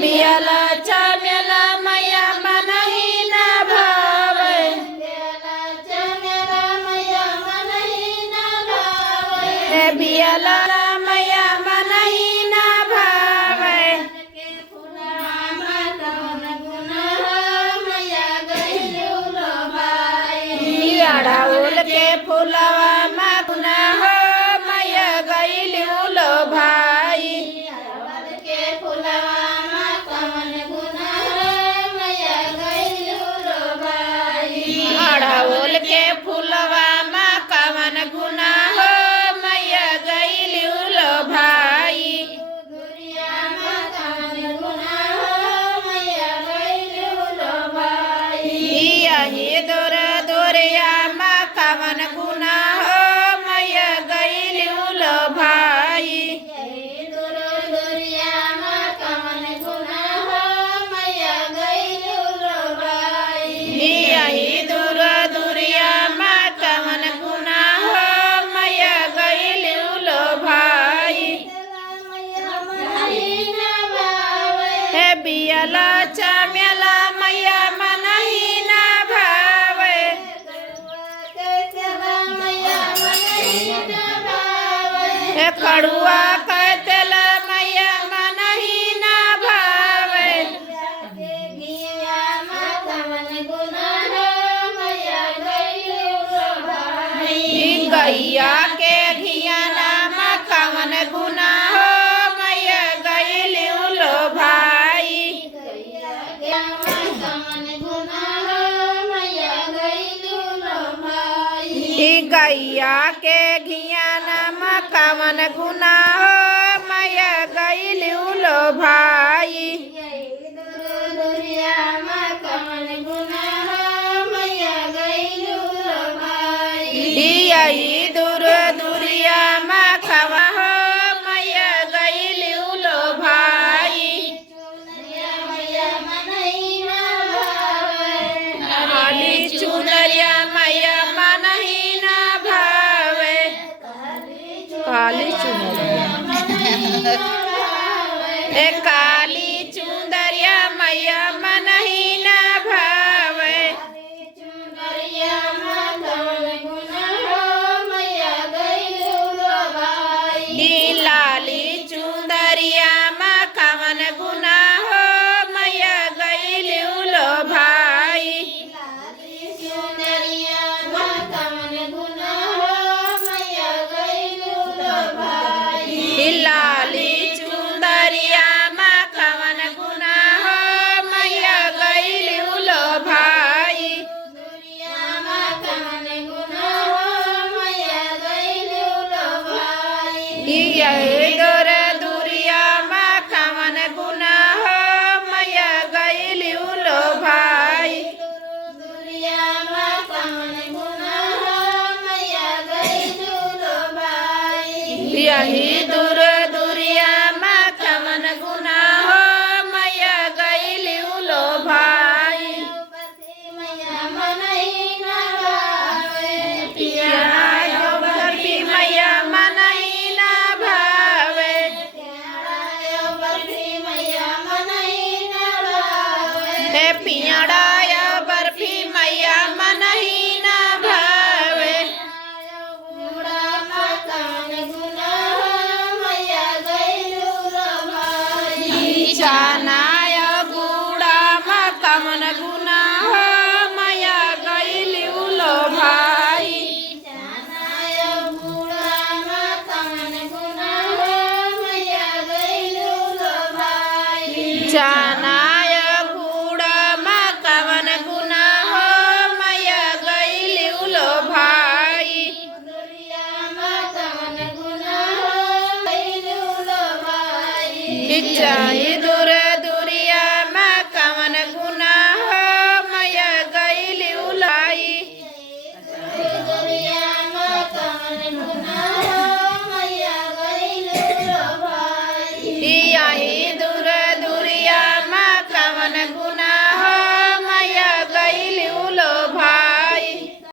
बियाला चामेला मैया मनही ना भावे बियाला चामेला मैया मनही ना भावे बियाला मैया मनही ना भावे के फुलवा कवन गुना मैया गइलू लो भाई अड़ाउल के फुलवा गुना मैया गइलू लो भाई के फुलवा अड़ाउल के फुलवा मा कवन गुना हो मैया गइलू लो भाई दुरिया मा कवन गुना हो मैया गइलू लो भाई यही दूर दुरिया मा कवन गुना हो मैया गइलू लो भाई यही दूर दुरिया मा कवन गुना हो मैया गइलू लो भाई यही बियाला चामेला मैया मनही ना भावे कड़ुआ कहतेल मैया मनही ना भावे गैया के घिया नाम कवन गुना हो मैया गइलू लो भाई गैया के घिया नाम कवन गुना हो मैया गइलू लो भाई यही दूर दुरिया मा खवा हो मैया गइलू लो भाई काली चुनरिया मैया मनही ना भावे काली चुनरिया काली चुनरिया मैया मनही ना भावे लाली चुंदरिया मा कवन गुना हो मैया गइलू लो भाई लाली चुंदरिया मा कवन गुना हो मैया गइलू लो भाई यही दूर दुरिया मा कवन गुना हो मैया गइलू लो भाई यही दूर दुरिया मा कवन गुना हो मैया गइलू लो भाई मैया मनही ना भावे पियड़ा बर्फी मैया मनही ना भावे चानाय गुड़ा मा कवन गुना हो मैया गइलू लो भाई चानाय गुड़ा मा कवन गुना हो मैया गइलू लो भाई चाहे दूर